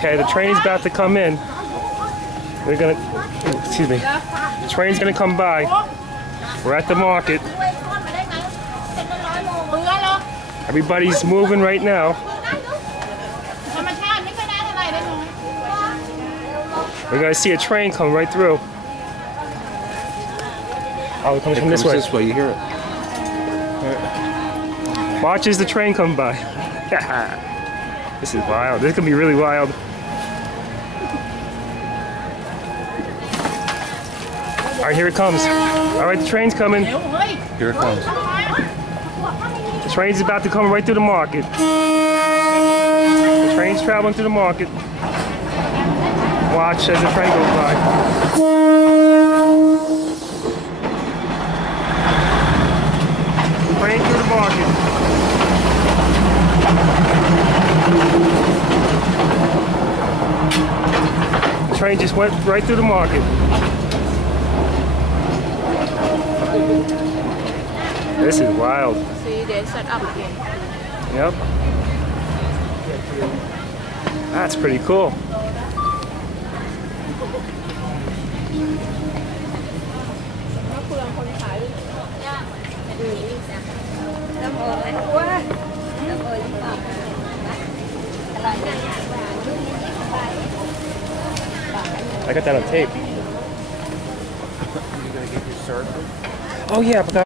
Okay, the train is about to come in. We're gonna, excuse me. The train's gonna come by. We're at the market. Everybody's moving right now. We're gonna see a train come right through. Oh, it comes from this way. This way, you hear it. Watch as the train come by. This is wild. This is gonna be really wild. All right, here it comes. All right, the train's coming. Here it comes. The train's about to come right through the market. The train's traveling through the market. Watch as the train goes by. Train through the market. The train just went right through the market. This is wild. See, they set up again. Yep. That's pretty cool. I got that on tape. You gonna get your circle? Oh yeah, I forgot.